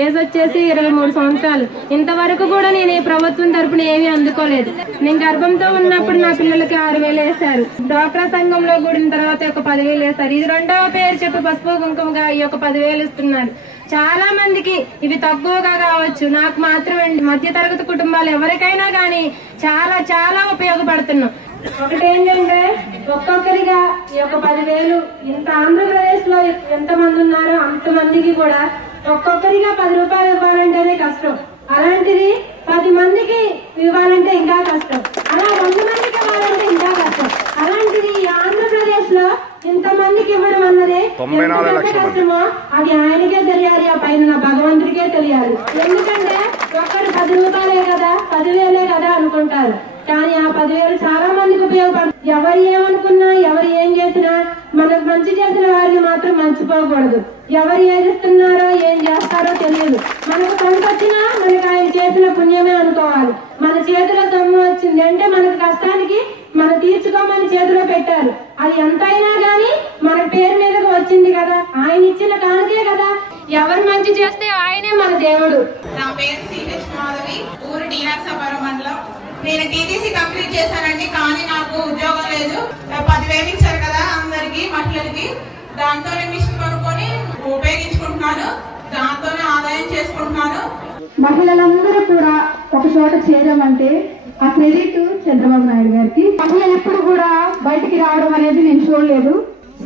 Age వచ్చేసి 23 సంవత్సరాలు. ఇంతవరకు కూడా నేను ఈ ప్రభుత్వం తరపున ఏమీ అందుకోలేదు. నేను గర్భంతో ఉన్నప్పుడు నా పిల్లలకి 6,000 వేశారు. డ్వాక్రా సంఘంలో కూడిన తర్వాత ఒక 10,000 వేశారు. ఇది 2వ పేరు చెప్పి పసుపు కుంకుమగా ఈ ఒక 10,000 ఇస్తున్నారు. చాలా మందికి ఇవి తక్కువగా కావచ్చు, నాకు మాత్రమే మధ్య తరగతి కుటుంబాలు ఎవరికైనా కానీ చాలా చాలా ఉపయోగపడుతున్నాం. ఒకటేంటంటే ఒక్కొక్కరిగా ఈ యొక్క 10,000 ఇంత ఆంధ్రప్రదేశ్ లో ఎంత మంది ఉన్నారో అంతమందికి కూడా ఒక్కొక్కరిగా 10 రూపాయలు ఇవ్వాలంటేనే కష్టం. అలాంటిది 10 మందికి ఇవ్వాలంటే ఇంకా కష్టం. అలా 100 మందికి ఇవ్వాలంటే ఇంకా కష్టం. అలాంటిది ఆంధ్రప్రదేశ్ లో ఇంతమందికి ఇవ్వడం అన్నదే కష్టమో అది ఆయనకే తెలియాలి, ఆ పైన భగవంతుడికే తెలియాలి. ఎందుకంటే ఒక్కడు 10 రూపాయలే కదా 10,000 కదా అనుకుంటారు. కానీ ఆ 10,000 చాలా మందికి ఉపయోగపడుతుంది. ఎవరు ఏమనుకున్నా ఎవరు ఏం చేసినా మనకు మంచి చేసిన వారిని మాత్రం మర్చిపోకూడదు. ఎవరు ఏదిస్తున్నారో ఏం చేస్తారో తెలియదు. మనకు పనికొచ్చినా మనకు ఆయన చేసిన పుణ్యమే అనుకోవాలి. మన చేతిలో సొమ్ము వచ్చింది అంటే మనకు కష్టానికి మన తీర్చుకోమని చేతిలో పెట్టారు. అది ఎంతైనా గానీ మన పేరు మీదకు వచ్చింది కదా, ఆయన ఇచ్చిన కానుకే కదా. ఎవరు మంచి చేస్తే ఆయనే మన దేవుడు. నా పేరు సిహెచ్ మాధవి, ఊరు టీఆర్సపురం మండలం. నేను టీటీసీ కంప్లీట్ చేశానండి, కానీ నాకు ఉద్యోగం లేదు. 10,000 ఇచ్చారు కదా అందరికి మహిళలకి, దాంతోనే మిషన్ కొనుక్కొని ఉపయోగించుకుంటున్నాను, దాంతోనే ఆదాయం చేసుకుంటున్నాను. మహిళలందరూ కూడా ఒక చోట చేరామంటే ఆ క్రెడిట్ చంద్రబాబు నాయుడు గారికి. మహిళలు ఎప్పుడు కూడా బయటికి రావడం అనేది నేను చూడలేదు.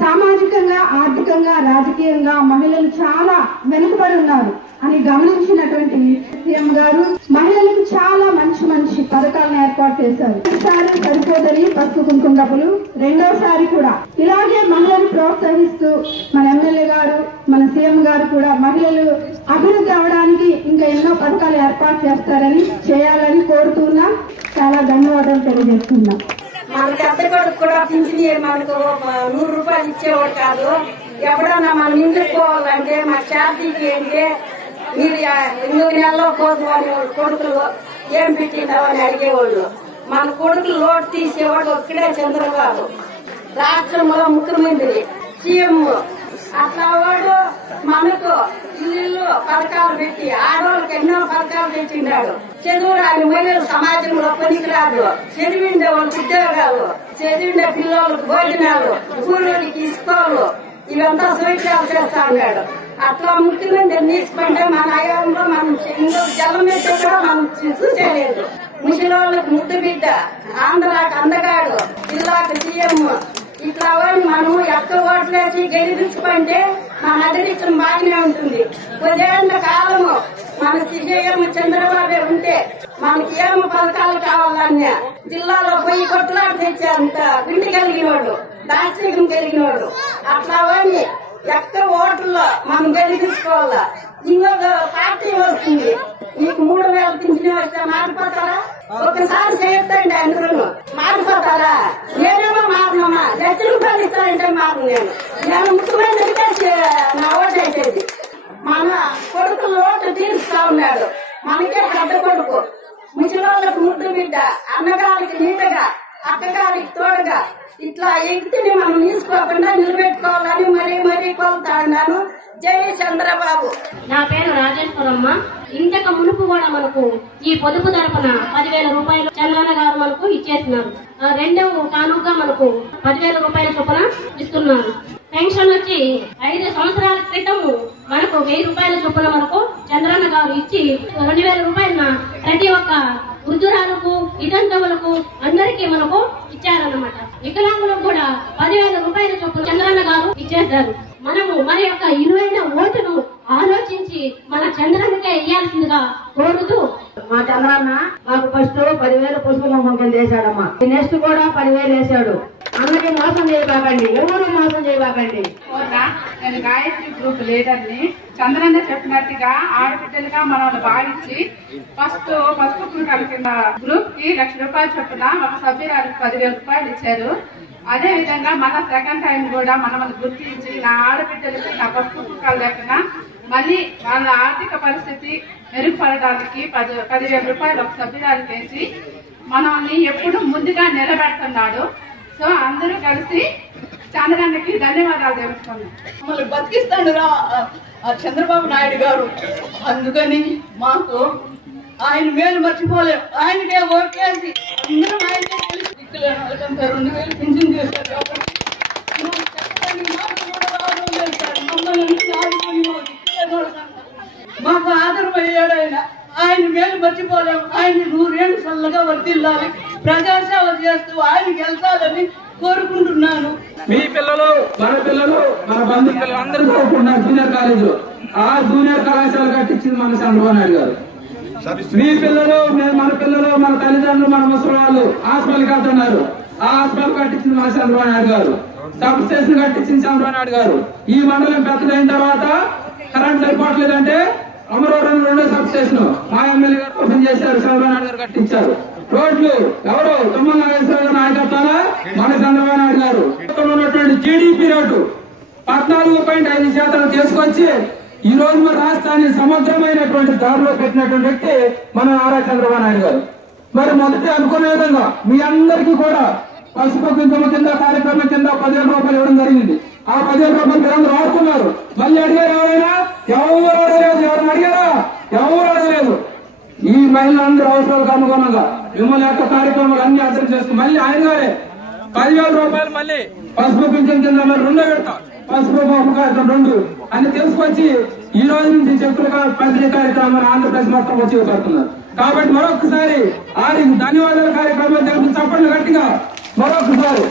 సామాజికంగా, ఆర్థికంగా, రాజకీయంగా మహిళలు చాలా వెనుకబడి ఉన్నారు అని గమనించినటువంటి సీఎం గారు మహిళలకు చాలా మంచి మంచి పథకాలను ఏర్పాటు చేశారు. ఈసారి సరిపోదని పసుపు కుంకుమ డబ్బులు, రెండోసారి కూడా ఇలాగే మహిళలు ప్రోత్సహిస్తూ మన ఎమ్మెల్యే గారు, మన సీఎం గారు కూడా మహిళలు అభివృద్ధి అవడానికి ఇంకా ఎన్నో పథకాలు ఏర్పాటు చేస్తారని, చేయాలని కోరుతున్నాం. చాలా ధన్యవాదాలు తెలియజేస్తున్నాం. మన పెద్ద కొడుకు కూడా పింఛని మనకు 100 రూపాయలు ఇచ్చేవాడు కాదు. ఎప్పుడన్నా మనం ఇంటికి పోవాలంటే మా షాదీకి అంటే మీరు 8 నెలల్లో పోతున్నారు కొడుకులు ఏం పెట్టినావు అని అడిగేవాళ్ళు. మన కొడుకులు లోటు తీసేవాడు ఒక్కడే చంద్రబాబు. రాష్ట్రంలో ముఖ్యమంత్రి, సీఎం అట్లా వాడు మనకు ఇల్లు పథకాలు పెట్టి ఆడవాళ్ళకి ఎన్నో పథకాలు పెట్టినాడు. చదువు రాని మహిళలు సమాజంలో పనికిరాదు, చదివిండే వాళ్ళకి ఉద్యోగాలు, చదివిండే పిల్లలకు భోజనాలు, ఊళ్ళకి స్కూళ్ళు ఇవంతా సౌకర్యాలు చేస్తా ఉన్నాడు. అట్లా ముఖ్యమంత్రి తీసుకుంటే మన అయ్యంలో మనం జలం మీద కూడా మనం చూసేలేదు. ముసలిళ్ళకి ముద్దు బిడ్డ, ఆంధ్రాకి అందగాడు, జిల్లాకు సీఎం, ఇట్లా మనం ఎక్క ఓట్లేసి గెలిపించుకుంటే మన అదృష్టం బాగానే ఉంటుంది. 10 ఏళ్ల కాలము మన సీఎం చంద్రబాబు ఉంటే మనకి ఏమో పథకాలు కావాలన్నా జిల్లాలో పోయి కొట్లాడు తెచ్చేంత గుండె కలిగినోడు, దార్శనికం కలిగినోడు. అట్లా ఎక్క ఓట్లలో మనం గెలిపించుకోవాలా. ఇంకొక పార్టీ వస్తుంది, నీకు 3,000 పింఛన్ వస్తే మారిపోతారా? ఒకసారి చేయొద్దండి, అందరూ మారిపోతారా? నేనేమో మారినమ్మా, ₹1,00,000 ఇస్తానంటే మారు. నేను ముఖ్యమంత్రికి నా ఓటు వేసేది. మన కొడుకు ఓటు తీరుస్తా ఉన్నాడు, మనకే పెద్ద కొడుకు. ముసలిళ్ళకు ముద్దు బిడ్డ, అన్నగారికి నీడగా, అక్కగారికి తోడుగా, ఇట్లా ఎక్కిని మనం తీసుకోకుండా నిలబెట్టుకోవాలని మరీ కోరుతా ఉన్నాను. జై చంద్రబాబు. నా పేరు రాజేశ్వరమ్మ. ఇంతకు మునుపు కూడా మనకు ఈ పొదుపు తరపున 10,000 రూపాయలు చంద్రన్న గారు మనకు ఇచ్చేస్తున్నారు. రెండవ కానుకగా మనకు 10,000 రూపాయల చొప్పున ఇస్తున్నారు. పెన్షన్ వచ్చి 5 సంవత్సరాల క్రితం మనకు 1,000 రూపాయల చొప్పున మనకు చంద్రన్న గారు ఇచ్చి 2,000 రూపాయల ప్రతి ఒక్క వృద్ధురాలకు, వితంతువులకు అందరికీ మనకు ఇచ్చారన్నమాట. వికలాంగులకు కూడా 10,000 రూపాయల చొప్పున చంద్రన్న గారు ఇచ్చేశారు. మనము మన యొక్క ఇరువైన ఓటును ఆలోచించి మన చంద్రన్నకే ఇయ్యాల్సిందిగా కోరుతూ, మా చంద్రన్న మాకు ఫస్ట్ 10,000 పసుపు కుంకుమ చేశాడమ్మా. నెక్స్ట్ కూడా 10,000 వేశాడు. అందరికీ మోసం చేయబాకండి, ఎవరు మోసం చేయబాకండి. నేను గాయత్రి గ్రూప్ లీడర్ని. చంద్రన్న చెప్పినట్టుగా ఆడబిడ్డలుగా మనల్ని భావించి ఫస్ట్ పసుపు కుంకుమ కింద గ్రూప్ కి ₹1,00,000 చొప్పున ఒక సభ్యురాలకు 10,000 రూపాయలు ఇచ్చారు. అదే విధంగా మన సెకండ్ టైం కూడా మనల్ని గుర్తించి నా ఆడబిడ్డలకి నా పసుపు కుంకాలు లేకుండా మళ్ళీ వాళ్ళ ఆర్థిక పరిస్థితి మెరుగుపడడానికి 10,000 రూపాయలు ఒక సభ్యురాలు వేసి మనల్ని ఎప్పుడు ముందుగా నిలబెడుతున్నాడు. సో అందరూ కలిసి చంద్రానికి ధన్యవాదాలు తెలుపుతున్నాను. మమ్మల్ని బతికిస్తాడు రా చంద్రబాబు నాయుడు గారు. అందుకని మాకు ఆయన మేలు మర్చిపోలేము. ఆయనకే ఓట్లేసి అందరం ఆయనకే తెలిసి దిక్కులేని వాళ్ళకంతా 2000 పింఛన్ చేశారు కాబట్టి మాకు ఆదరమయ్యాడు ఆయన. ఆయన మేలు మర్చిపోలేము. ఆయన 100 ఏళ్ళు చల్లగా వర్తిల్లాలి, ప్రజాసేవ చేస్తూ ఆయన గెలిచాలని కోరుకుంటున్నాను. మీ పిల్లలు మన బంధు పిల్లలు అందరూ చదువుకుంటున్నారు జూనియర్ కాలేజీలో. ఆ జూనియర్ కళాశాల కట్టించింది మన చంద్రబాబు నాయుడు గారు. మీ పిల్లలు మన పిల్లలు మన తల్లిదండ్రులు మన ముసలి వాళ్ళు హాస్పిటల్ కడుతున్నారు. ఆ హాస్పిటల్ కట్టించింది మన చంద్రబాబు నాయుడు గారు. సబ్ స్టేషన్ కట్టించింది చంద్రబాబు నాయుడు గారు. ఈ మండలం పెద్దదైన తర్వాత కరెంట్ సరిపోవట్లేదంటే అమరవరం 2వ సబ్ స్టేషన్ మా ఎమ్మెల్యే గారు ఓపెన్ చేశారు, చంద్రబాబు నాయుడు గారు కట్టించారు. రోడ్లు ఎవరు తుమ్మల నాగేశ్వరరావు గారు నాయకత్వాన మన చంద్రబాబు నాయుడు గారు. ఉన్నటువంటి జీడీపీ రేటు 14.5% తీసుకొచ్చి ఈ రోజు మన రాష్ట్రాన్ని సమగ్రమైనటువంటి దారిలో పెట్టినటువంటి వ్యక్తి మన నారా చంద్రబాబు నాయుడు గారు. మరి మొదటి అనుకునే విధంగా మీ అందరికీ కూడా పసుపు కుంకుమ కింద కార్యక్రమం కింద 10,000 రూపాయలు ఇవ్వడం జరిగింది. ఆ 10,000 రూపాయలు మీరందరూ ఆడుకున్నారు. మళ్ళీ అడిగారు ఎవరైనా? ఎవరు అడగలేదు. ఎవరిని అడిగారా? ఎవరు అడగలేదు. ఈ మహిళలందరూ అవసరాలకు అనుగుణంగా మిమ్మల్ని యొక్క కార్యక్రమాలు అన్ని అర్థం చేసుకుని మళ్ళీ ఆయన గారే 10,000 రూపాయలు మళ్ళీ పసుపు పింఛన్ కింద 2 పెడతాం, పసుపు కార్యక్రమం 2 అని తీసుకొచ్చి ఈ రోజు నుంచి చెప్పులుగా పంపిణీ కార్యక్రమాన్ని ఆంధ్రప్రదేశ్ మొత్తం వచ్చి పెడుతున్నారు. కాబట్టి మరొకసారి ఆరికి ధన్యవాదాల కార్యక్రమాలు చెప్పండి గట్టిగా మరొకసారి.